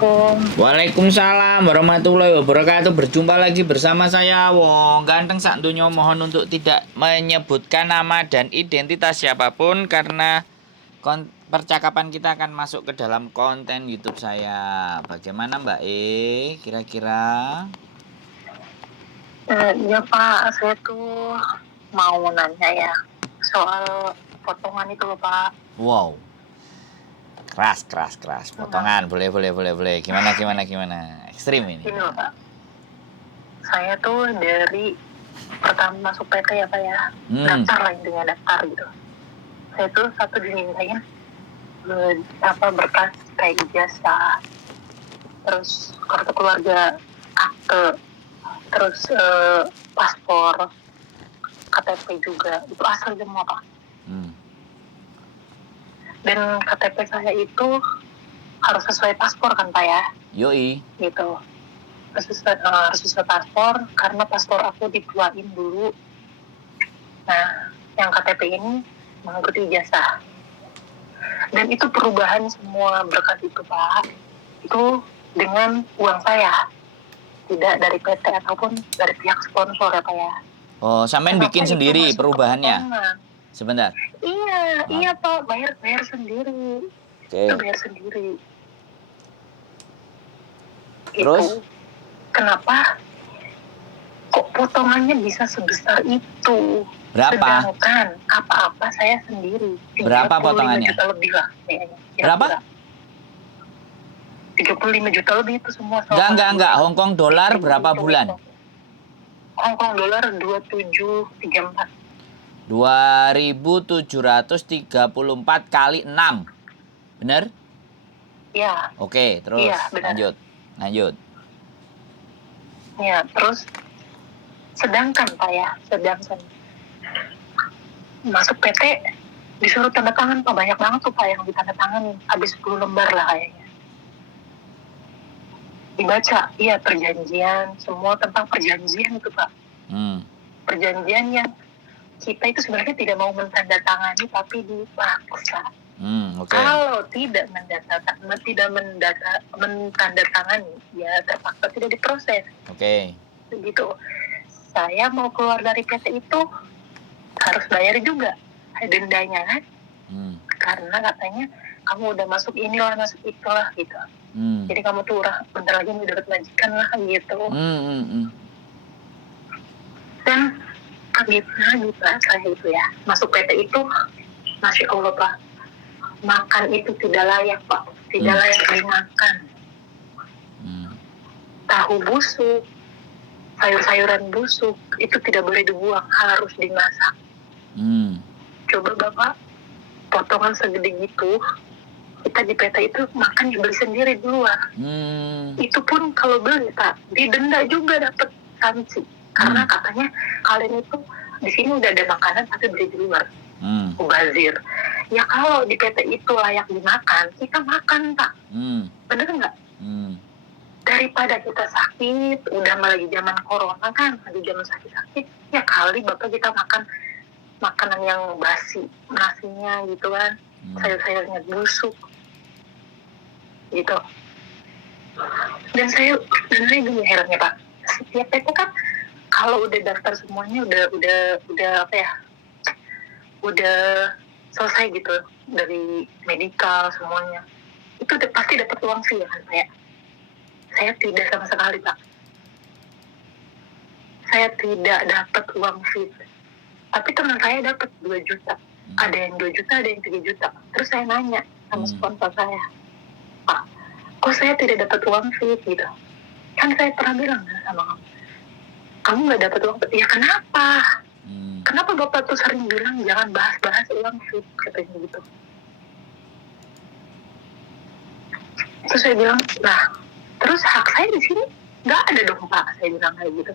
Waalaikumsalam warahmatullahi wabarakatuh. Berjumpa lagi bersama saya Wong Ganteng sak donya. Mohon untuk tidak menyebutkan nama dan identitas siapapun karena percakapan kita akan masuk ke dalam konten YouTube saya. Bagaimana Mbak kira-kira? Iya Pak, saya tuh mau nanya ya soal potongan itu loh Pak. Wow. Keras. Potongan. Boleh. Gimana? Ekstrim ini. Ini loh Pak, saya tuh dari pertama masuk PT ya Pak ya, daftar lah intinya daftar gitu. Saya tuh satu dimintain berkas kayak ijazah, terus kartu keluarga, akte, terus paspor, KTP juga, itu asal semua Pak. Dan KTP saya itu harus sesuai paspor kan Pak ya? Yoi. Gitu. Harus sesuai paspor, karena paspor aku dituain dulu. Nah, yang KTP ini mengikuti ijazah. Dan itu perubahan semua berkas itu Pak, itu dengan uang saya, tidak dari PT ataupun dari pihak sponsor ya Pak ya. Oh, sampean bikin sendiri perubahannya? Sebentar. Iya Pak, bayar sendiri. Itu bayar sendiri. Terus? Itu. Kenapa? Kok potongannya bisa sebesar itu? Berapa? Sedangkan apa-apa saya sendiri. Berapa potongannya? 35 juta lebih lah. Berapa? 35 juta lebih itu semua. Enggak. Hong Kong dolar berapa bulan? Hong Kong dolar 2734. 2.734 kali 6. Bener? Iya. Oke, terus iya, lanjut. Ya, terus sedangkan Pak ya, masuk PT disuruh tanda tangan Pak, banyak banget tuh Pak yang ditanda tangan, habis 10 lembar lah kayaknya. Dibaca, iya perjanjian, semua tentang perjanjian itu Pak. Perjanjian yang kita itu sebenarnya tidak mau menandatangani tapi dipaksa. Kalau tidak menandatangani, ya terpaksa tidak diproses. Begitu. Saya mau keluar dari PT itu harus bayar juga dendanya kan? Karena katanya kamu udah masuk inilah, masuk itulah gitu. Jadi kamu tuh bentar lagi udah dapat majikan lah gitu. Dan kagetnya Pak, saya itu ya masuk PT itu, Masya Allah Pak, makan itu tidak layak Pak, tidak layak dimakan. Tahu busuk, sayur-sayuran busuk itu tidak boleh dibuang, harus dimasak. Coba Bapak, potongan segede gitu, kita di PT itu makan dibeli sendiri di luar. Itu pun kalau beli Pak, didenda juga dapat sanksi. Karena katanya kalian itu di sini udah ada makanan tapi beli di luar. Mubazir. Ya kalau di PT itu layak dimakan, kita makan Pak. Bener nggak? Daripada kita sakit, udah lagi zaman corona kan, lagi zaman sakit-sakit, ya kali Bapak kita makan makanan yang basi, nasinya gitu kan, sayur-sayurnya busuk gitu. Dan saya gini herannya Pak, setiap PT kan kalau udah daftar semuanya udah apa ya, udah selesai gitu dari medikal semuanya, itu pasti dapat uang sih ya kan saya tidak sama sekali Pak. Saya tidak dapat uang fee. Tapi teman saya dapat 2 juta. Ada yang 2 juta, ada yang 3 juta. Terus saya nanya sama sponsor saya, Pak, kok saya tidak dapat uang fee gitu? Kan saya pernah bilang sama kamu nggak dapat uang fee. Ya kenapa? Kenapa Bapak tuh sering bilang jangan bahas-bahas uang fee, katanya gitu. Terus saya bilang, nah, terus hak saya di sini nggak ada dong Pak, saya bilang kayak gitu.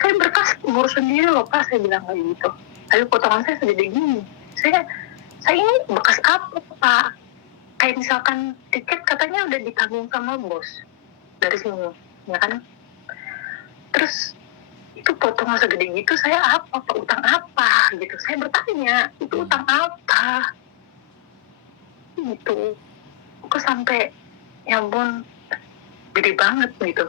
Saya berkas ngurus sendiri loh Pak, saya bilang kayak gitu. Tapi potongan saya segede gini. Saya ini bekas apa Pak? Kayak misalkan tiket katanya udah ditanggung sama bos dari sini, ya kan? Terus itu potongan segede gitu, saya apa Pak? Utang apa? Gitu. Saya bertanya, itu utang apa? Gitu. Kok sampai ya ampun, gede banget gitu.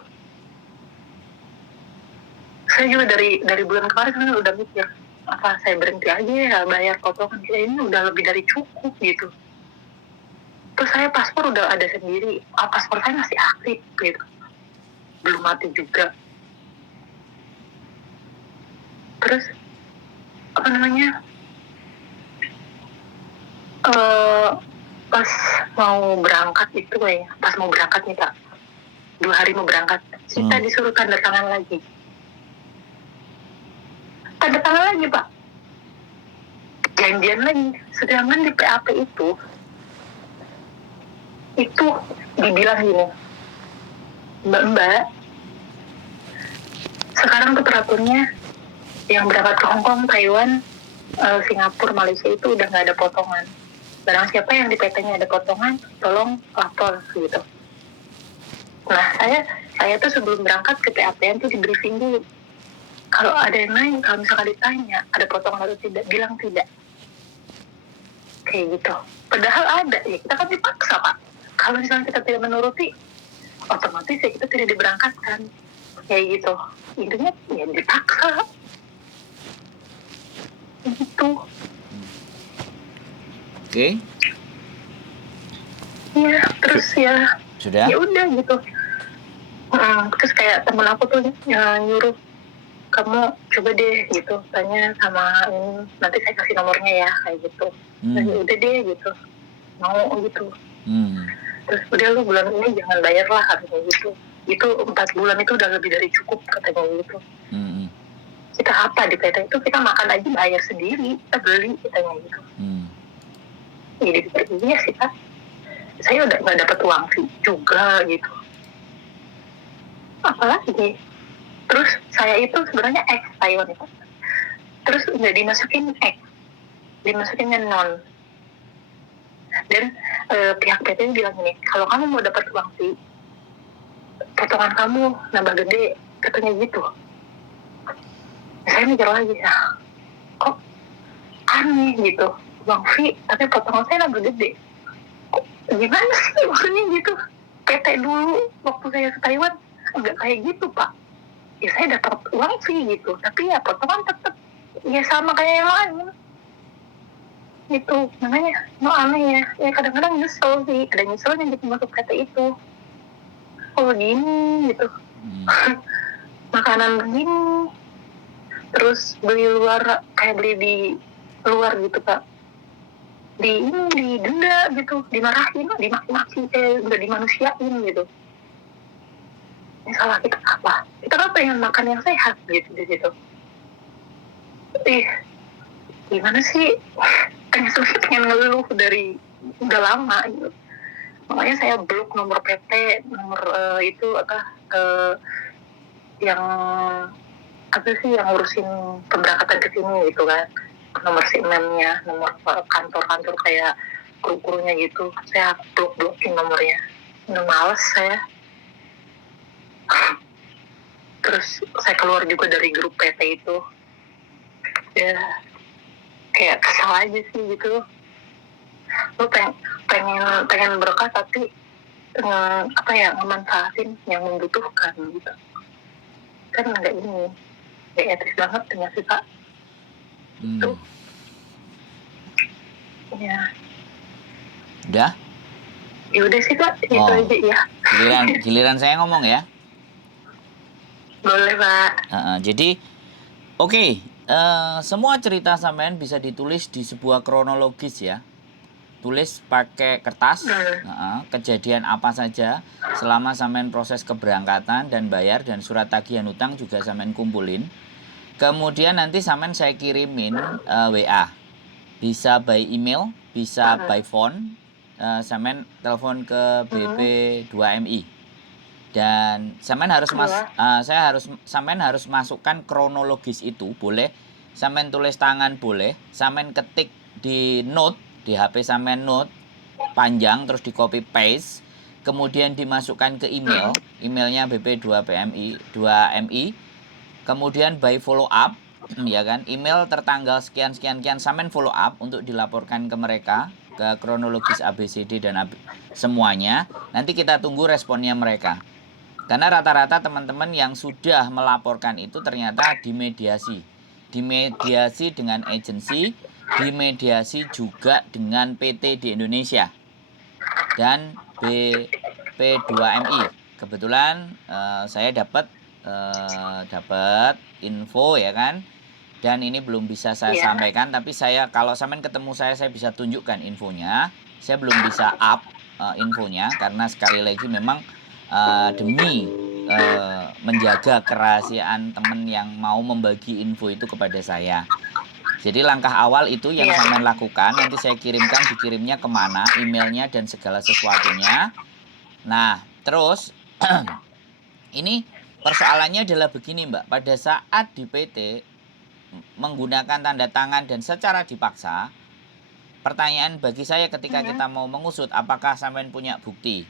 Saya juga dari bulan kemarin kan udah mikir, apa saya berhenti aja ya bayar potongan, ini udah lebih dari cukup gitu. Terus saya paspor udah ada sendiri, paspor saya masih aktif gitu, belum mati juga. Terus apa namanya, pas mau berangkat itu kayaknya, pas mau berangkat nih Pak, 2 hari mau berangkat, kita disuruh tanda tangan lagi. Tanda tangan lagi Pak, janjian lagi. Sedangkan di PAP itu dibilang gini, Mbak, sekarang tuh peraturannya yang berangkat ke Hongkong, Taiwan, Singapura, Malaysia itu udah nggak ada potongan. Barang siapa yang di PT-nya ada potongan, tolong lapor gitu. Nah, saya tuh sebelum berangkat ke PAP-an tuh di briefing dulu. Kalau ada yang nanya, kalau misalkan ditanya ada potongan atau tidak, bilang tidak. Kayak gitu. Padahal ada, ya kita kan dipaksa Pak. Kalau misalnya kita tidak menuruti, otomatis ya kita tidak diberangkatkan. Kayak gitu. Intinya ya dipaksa. Gitu. Oke. Iya, terus ya. Sudah? Ya udah gitu. Terus kayak temen aku tuh nyuruh, kamu coba deh gitu, tanya sama ini, nanti saya kasih nomornya ya, kayak gitu. Nah, ya udah deh gitu, mau gitu. Terus udah lu bulan ini jangan bayar lah, katanya gitu. Itu 4 bulan itu udah lebih dari cukup, katanya gitu. Kita apa di PT itu, kita makan aja bayar sendiri, kita beli, katanya gitu. Jadi iya sih Pak, saya udah nggak dapat uang sih juga gitu. Apalagi terus saya itu sebenarnya ex Taiwan itu, terus udah dimasukin ex, dimasukinnya non, dan pihak PT bilang gini, kalau kamu mau dapat uang sih, potongan kamu nambah gede, katanya gitu. Saya mikir lagi, kok aneh gitu, uang fee tapi potongan saya nambah gede, kok gimana sih maksudnya gitu. PT dulu waktu saya ke Taiwan nggak kayak gitu Pak, ya saya dapat uang sih gitu, tapi ya potongan tetap ya sama kayak yang lain gitu. Makanya aneh ya kadang-kadang nyesel sih, ada nyeselnya gitu masuk PT itu, kok begini gitu. Makanan begini, terus beli luar, kayak beli di luar gitu Pak, di denda gitu, dimarahin, dimaki-maki, kayak udah dimanusiain gitu. Ini salah kita apa? Kita kan pengen makan yang sehat gitu di situ. Gimana sih? Pengen ngeluh dari udah lama gitu. Makanya saya blok nomor PT, nomor itu yang apa sih yang ngurusin pemberangkatan ke sini gitu kan. Nomor SIM-nya, nomor kantor-kantor kayak kru-krunya gitu. Saya blokin nomornya. Udah males saya. Terus saya keluar juga dari grup PT itu. Ya kayak kesal aja sih gitu. Lu pengen berkah tapi ngemanfaatin yang membutuhkan gitu. Kan nggak etis banget ya sih Pak. Tuh. Ya. Udah? Ya udah sih Pak, itu aja ya. Giliran saya ngomong ya. Boleh Pak. Jadi oke. Semua cerita sampean bisa ditulis di sebuah kronologis ya. Tulis pakai kertas, kejadian apa saja selama sampean proses keberangkatan dan bayar, dan surat tagihan utang juga sampean kumpulin. Kemudian nanti sampean saya kirimin WA. Bisa by email, bisa by phone. Sampean telepon ke BP 2MI. Dan sampean harus sampean harus masukkan kronologis itu, boleh sampean tulis tangan, boleh sampean ketik di note di HP sampean, note panjang terus di copy paste, kemudian dimasukkan ke emailnya BP 2MI, kemudian by follow up ya kan, email tertanggal sekian sampean follow up untuk dilaporkan ke mereka, ke kronologis ABCD dan semuanya. Nanti kita tunggu responnya mereka. Karena rata-rata teman-teman yang sudah melaporkan itu ternyata dimediasi. Dimediasi dengan agensi, dimediasi juga dengan PT di Indonesia. Dan BP2MI. Kebetulan saya dapat info ya kan. Dan ini belum bisa saya sampaikan, tapi kalau sampean ketemu saya bisa tunjukkan infonya. Saya belum bisa up infonya karena sekali lagi memang demi menjaga kerahasiaan teman yang mau membagi info itu kepada saya. Jadi langkah awal itu yang sampean lakukan, nanti saya kirimkan, dikirimnya kemana, emailnya dan segala sesuatunya. Nah, terus ini persoalannya adalah begini Mbak, pada saat di PT menggunakan tanda tangan dan secara dipaksa, pertanyaan bagi saya ketika kita mau mengusut, apakah sampean punya bukti?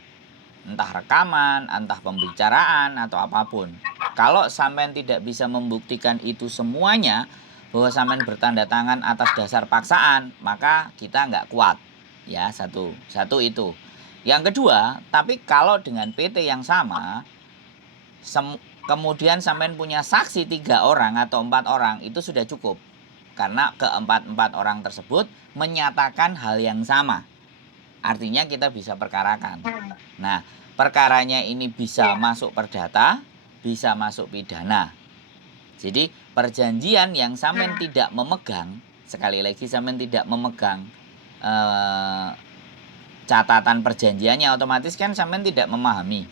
Entah rekaman, entah pembicaraan, atau apapun. Kalau sampean tidak bisa membuktikan itu semuanya, bahwa sampean bertanda tangan atas dasar paksaan, maka kita nggak kuat. Ya, satu itu. Yang kedua, tapi kalau dengan PT yang sama, kemudian sampean punya saksi 3 orang atau 4 orang, itu sudah cukup. Karena keempat orang tersebut menyatakan hal yang sama. Artinya kita bisa perkarakan. Nah, perkaranya ini bisa masuk perdata, bisa masuk pidana. Jadi perjanjian yang sampean tidak memegang, sekali lagi sampean tidak memegang catatan perjanjiannya, otomatis kan sampean tidak memahami,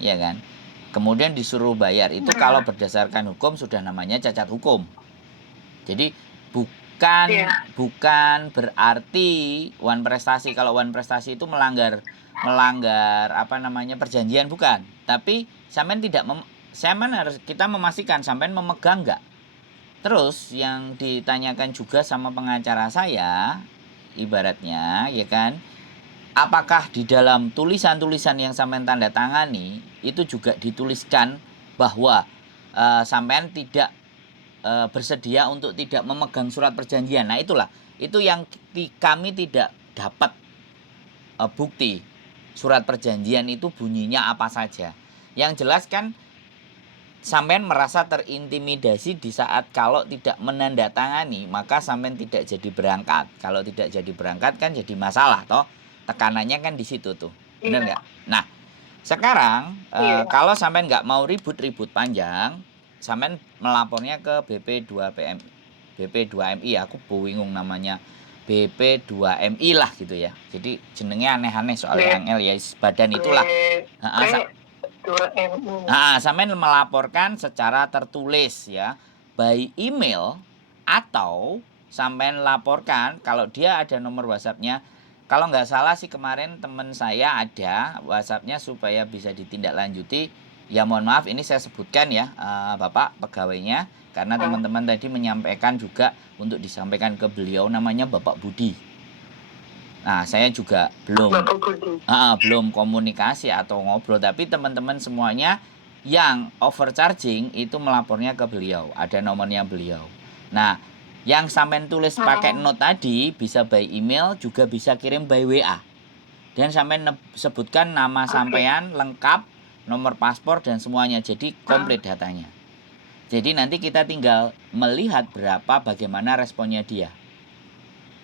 ya kan? Kemudian disuruh bayar, itu kalau berdasarkan hukum sudah namanya cacat hukum. Jadi bukan berarti one prestasi, kalau one prestasi itu melanggar perjanjian, bukan. Tapi sampean kita memastikan sampean memegang enggak. Terus yang ditanyakan juga sama pengacara saya, ibaratnya ya kan, apakah di dalam tulisan-tulisan yang sampean tanda tangani itu juga dituliskan bahwa sampean tidak bersedia untuk tidak memegang surat perjanjian. Nah, itu yang kami tidak dapat bukti surat perjanjian itu bunyinya apa saja. Yang jelas kan sampean merasa terintimidasi di saat kalau tidak menandatangani, maka sampean tidak jadi berangkat. Kalau tidak jadi berangkat kan jadi masalah toh. Tekanannya kan di situ tuh. Benar nggak? Nah, sekarang kalau sampean nggak mau ribut-ribut panjang, sampean melapornya ke BP2MI, aku bingung namanya, BP2MI lah gitu ya. Jadi jenengnya aneh-aneh soalnya angel ya, badan itulah. Sampean melaporkan secara tertulis ya, by email, atau sampean laporkan kalau dia ada nomor WhatsApp-nya. Kalau nggak salah sih kemarin teman saya ada WhatsApp-nya supaya bisa ditindaklanjuti. Ya mohon maaf ini saya sebutkan ya Bapak pegawainya, karena teman-teman tadi menyampaikan juga untuk disampaikan ke beliau, namanya Bapak Budi. Nah, saya juga belum komunikasi atau ngobrol, tapi teman-teman semuanya yang overcharging itu melapornya ke beliau, ada nomornya beliau. Nah, yang sampean tulis pakai note tadi bisa by email, juga bisa kirim by WA. Dan sampean sebutkan nama sampean lengkap, nomor paspor dan semuanya, jadi komplit datanya. Jadi nanti kita tinggal melihat bagaimana responnya dia.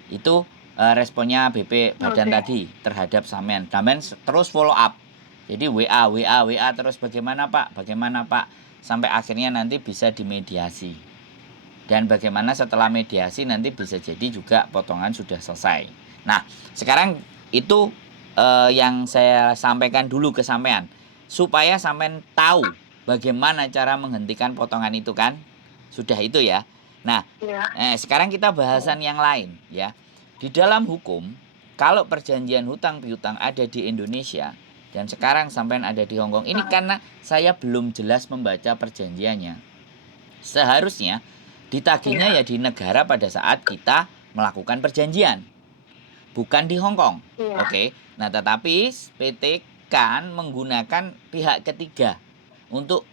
Itu responnya BP badan tadi terhadap sampean. Sampean terus follow up. Jadi WA terus bagaimana Pak? Sampai akhirnya nanti bisa dimediasi. Dan bagaimana setelah mediasi nanti bisa jadi juga potongan sudah selesai. Nah, sekarang itu yang saya sampaikan dulu ke sampean, supaya sampean tahu bagaimana cara menghentikan potongan itu kan. Sudah itu ya. Nah, sekarang kita bahasan yang lain ya. Di dalam hukum, kalau perjanjian hutang piutang ada di Indonesia dan sekarang sampean ada di Hong Kong, ini karena saya belum jelas membaca perjanjiannya. Seharusnya ditagihnya ya di negara pada saat kita melakukan perjanjian, bukan di Hong Kong. Oke. Nah, tetapi PT kan menggunakan pihak ketiga untuk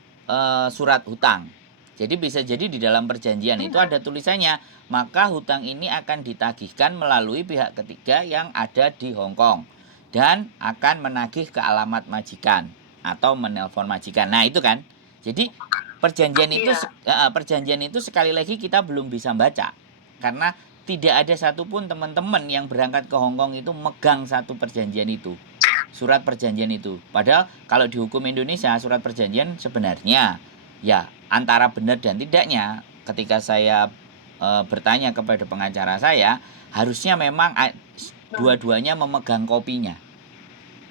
surat hutang. Jadi bisa jadi di dalam perjanjian itu ada tulisannya, maka hutang ini akan ditagihkan melalui pihak ketiga yang ada di Hong Kong dan akan menagih ke alamat majikan atau menelpon majikan. Nah, itu kan. Jadi perjanjian itu sekali lagi kita belum bisa baca karena tidak ada satupun teman-teman yang berangkat ke Hong Kong itu megang satu perjanjian itu, surat perjanjian itu. Padahal kalau di hukum Indonesia surat perjanjian sebenarnya ya antara benar dan tidaknya ketika saya bertanya kepada pengacara saya, harusnya memang dua-duanya memegang kopinya,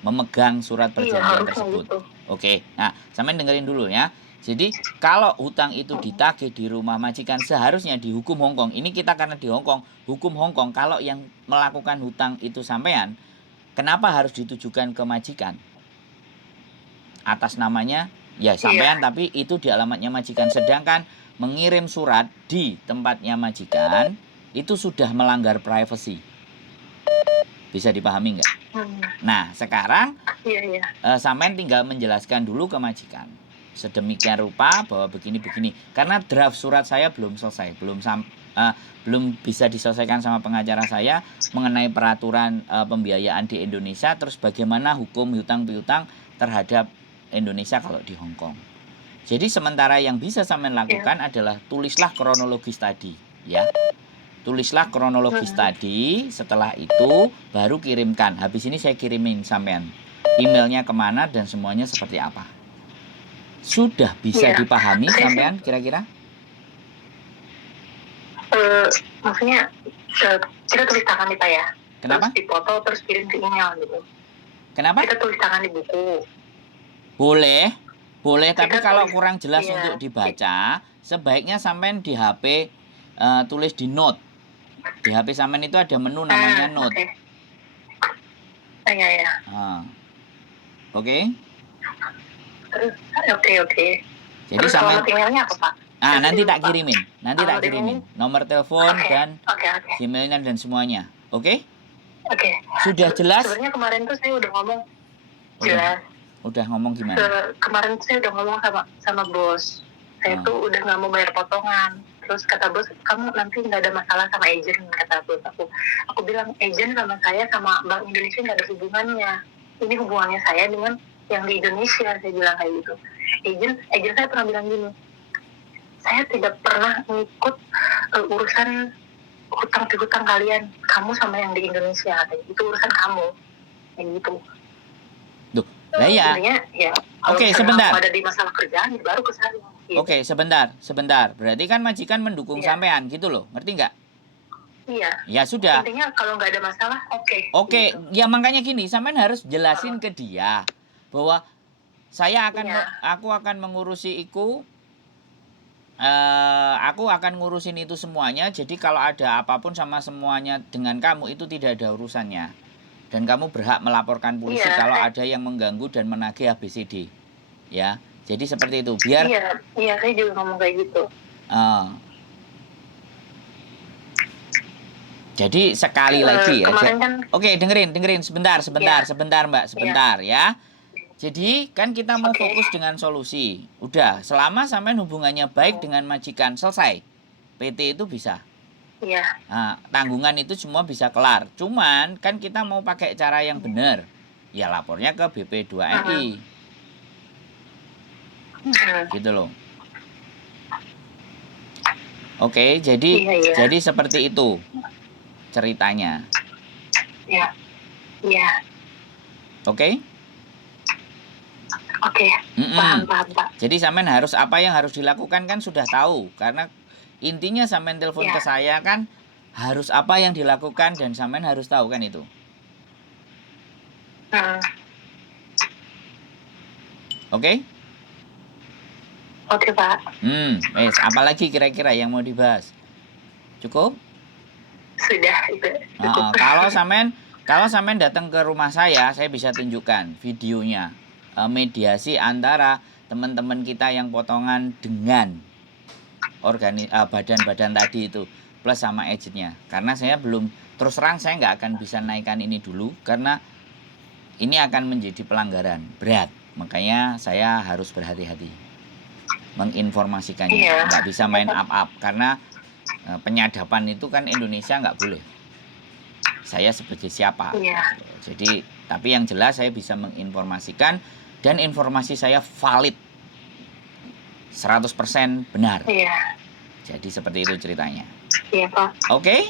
memegang surat perjanjian tersebut. Oke, nah sampean dengerin dulu ya. Jadi kalau hutang itu ditagih di rumah majikan seharusnya di hukum Hong Kong, ini kita karena di Hong Kong, hukum Hong Kong kalau yang melakukan hutang itu sampean, kenapa harus ditujukan ke majikan? Atas namanya ya sampean, tapi itu di alamatnya majikan. Sedangkan mengirim surat di tempatnya majikan itu sudah melanggar privasi. Bisa dipahami nggak? Nah sekarang sampean tinggal menjelaskan dulu ke majikan sedemikian rupa bahwa begini-begini. Karena draft surat saya belum selesai, belum bisa diselesaikan sama pengacara saya mengenai peraturan pembiayaan di Indonesia, terus bagaimana hukum hutang piutang terhadap Indonesia kalau di Hong Kong. Jadi sementara yang bisa sampean lakukan adalah tulislah kronologis tadi, ya. Tulislah kronologis tadi, setelah itu baru kirimkan. Habis ini saya kirimin sampean emailnya kemana dan semuanya seperti apa. Sudah bisa dipahami sampean kira-kira? Maksudnya kita tulis tangan nih Pak ya. Kenapa? Terus dipoto terus kirim ke email gitu. Kenapa? Kita tulis tangan di buku. Boleh, tapi kalau kurang jelas untuk dibaca, sebaiknya sampean di HP tulis di note. Di HP sampean itu ada menu namanya note. Iya. Oke. Oke. Jadi sampean emailnya apa Pak? Nanti tak kirimin. Nomor telepon dan emailnya dan semuanya. Oke? Oke. Sudah jelas? Sebenarnya kemarin tuh saya udah ngomong jelas. Udah ngomong gimana? Kemarin saya udah ngomong sama bos. Saya tuh udah nggak mau bayar potongan. Terus kata bos, kamu nanti nggak ada masalah sama agent, kata bos aku. Aku bilang agent sama saya sama Bank Indonesia nggak ada hubungannya. Ini hubungannya saya dengan yang di Indonesia, saya bilang kayak gitu. Agent saya pernah bilang gini, saya tidak pernah ngikut urusan hutang piutang kalian, kamu sama yang di Indonesia, itu urusan kamu, kayak gitu. Nah ya. Oke, sebentar. Ada di masalah kerjaan baru ke saya. Gitu. Oke, sebentar. Berarti kan majikan mendukung sampean gitu loh, ngerti nggak? Iya. Ya sudah. Intinya kalau nggak ada masalah, oke. Gitu. Ya makanya gini, sampean harus jelasin ke dia bahwa aku akan mengurusi itu. Aku akan ngurusin itu semuanya. Jadi kalau ada apapun sama semuanya dengan kamu itu tidak ada urusannya. Dan kamu berhak melaporkan polisi kalau ada yang mengganggu dan menagih ABCD. Ya, jadi seperti itu. Biar. Iya, saya juga ngomong kayak gitu. Jadi sekali lagi ya. Oke, dengerin sebentar Mbak, ya. Jadi kan kita mau fokus dengan solusi. Udah, selama sampean hubungannya baik dengan majikan, selesai. PT itu bisa. Iya. Nah, tanggungan itu semua bisa kelar. Cuman kan kita mau pakai cara yang benar. Ya lapornya ke BP2NI. Gitu loh. Oke, jadi seperti itu ceritanya. Iya. Oke? Oke, paham Pak. Jadi sampean harus apa yang harus dilakukan kan sudah tahu. Karena intinya sampean telepon ke saya kan harus apa yang dilakukan dan sampean harus tahu kan itu. Oke? Oke Pak. Apalagi kira-kira yang mau dibahas? Cukup? Sudah itu. Kalau sampean datang ke rumah saya bisa tunjukkan videonya. Mediasi antara teman-teman kita yang potongan dengan badan-badan tadi itu plus sama agentnya. Karena saya belum, terus terang saya nggak akan bisa naikkan ini dulu karena ini akan menjadi pelanggaran berat. Makanya saya harus berhati-hati. menginformasikannya. Iya. Nggak bisa main up-up karena penyadapan itu kan Indonesia nggak boleh. Saya sebagai siapa? Iya. Jadi, tapi yang jelas saya bisa menginformasikan dan informasi saya valid. 100% benar. Iya. Jadi seperti itu ceritanya. Iya, Pak. Oke?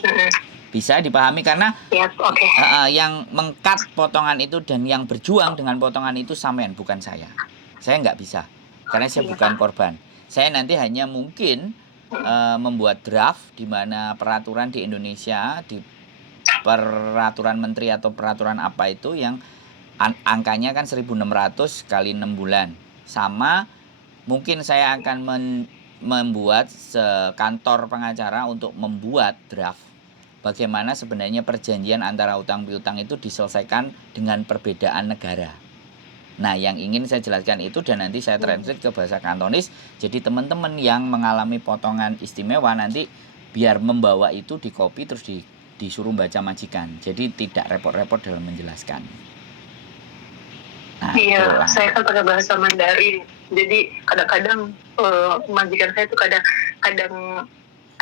Bisa dipahami karena Oke. yang mengkat potongan itu dan yang berjuang dengan potongan itu sampean, bukan saya. Saya nggak bisa karena saya bukan korban. Saya nanti hanya mungkin membuat draft di mana peraturan di Indonesia, di peraturan menteri atau peraturan apa itu yang angkanya kan 1.600 kali 6 bulan. Sama mungkin saya akan membuat kantor pengacara untuk membuat draft bagaimana sebenarnya perjanjian antara utang piutang itu diselesaikan dengan perbedaan negara. Nah, yang ingin saya jelaskan itu dan nanti saya translate ke bahasa Kantonis. Jadi teman-teman yang mengalami potongan istimewa nanti biar membawa itu di copy terus disuruh baca majikan. Jadi tidak repot-repot dalam menjelaskan. Nah, iya, saya kan pakai bahasa Mandarin. Jadi kadang-kadang majikan saya tuh kadang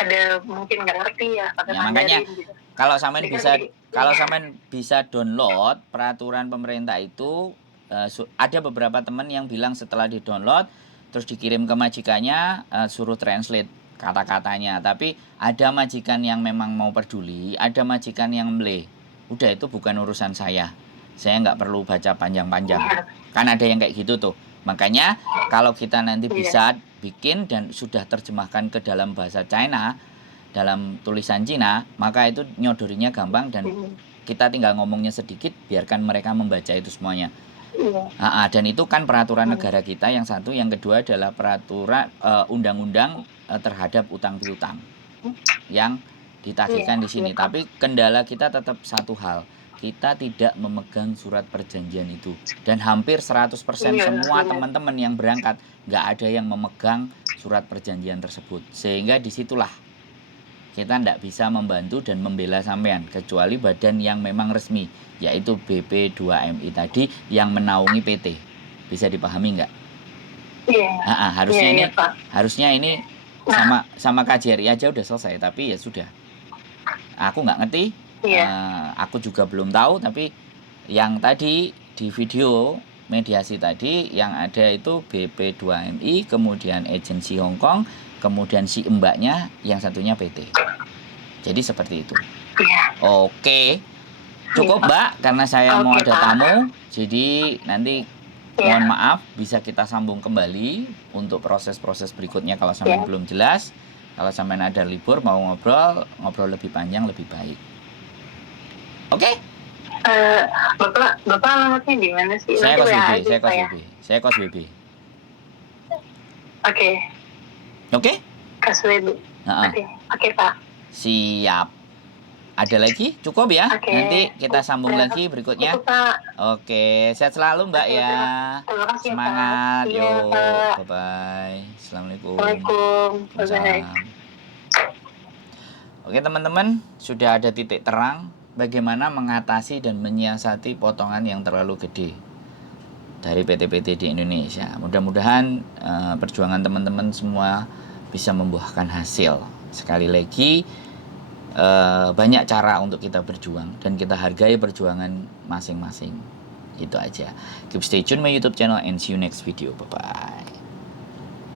ada mungkin nggak ngerti ya pakai Mandarin. Makanya gitu. Kalau sampean bisa download peraturan pemerintah itu, ada beberapa teman yang bilang setelah di-download terus dikirim ke majikannya, suruh translate kata-katanya. Tapi ada majikan yang memang mau peduli, ada majikan yang mele. Udah, itu bukan urusan saya. Saya nggak perlu baca panjang-panjang. Kan ada yang kayak gitu tuh. Makanya kalau kita nanti bisa bikin dan sudah terjemahkan ke dalam bahasa China, dalam tulisan Cina, maka itu nyodorinya gampang dan kita tinggal ngomongnya sedikit, biarkan mereka membaca itu semuanya. Dan itu kan peraturan negara kita yang satu, yang kedua adalah peraturan undang-undang terhadap utang piutang yang ditagihkan di sini. Tapi kendala kita tetap satu hal, kita tidak memegang surat perjanjian itu. Dan hampir 100% semua teman-teman yang berangkat nggak ada yang memegang surat perjanjian tersebut. Sehingga disitulah kita tidak bisa membantu dan membela sampean kecuali badan yang memang resmi, yaitu BP2MI tadi yang menaungi PT. Bisa dipahami nggak? Iya. Harusnya ini sama KJRI aja udah selesai, tapi ya sudah. Aku nggak ngerti. Aku juga belum tahu, tapi yang tadi di video mediasi tadi yang ada itu BP2MI, kemudian agensi Hong Kong, kemudian si mbaknya, yang satunya PT. Jadi seperti itu. Oke. Cukup, Mbak, karena saya mau ada tamu. Jadi nanti mohon maaf, bisa kita sambung kembali untuk proses-proses berikutnya kalau sampai belum jelas. Kalau sampai ada libur mau ngobrol lebih panjang lebih baik. Oke? Bapak alamatnya di mana sih? Saya kos BB. Oke? Kos BB. Oke, Pak. Siap. Ada lagi? Cukup ya? Nanti kita sambung lagi berikutnya. Cukup, Pak. Oke, sehat selalu, Mbak ya. Terima kasih, Semangat. Pak. Yuk, Pak. bye-bye. Assalamualaikum. Waalaikumsalam. Oke, teman-teman, sudah ada titik terang bagaimana mengatasi dan menyiasati potongan yang terlalu gede dari PT-PT di Indonesia. Mudah-mudahan perjuangan teman-teman semua bisa membuahkan hasil. Sekali lagi, banyak cara untuk kita berjuang dan kita hargai perjuangan masing-masing. Itu aja. Keep stay tune my YouTube channel and see you next video. Bye-bye.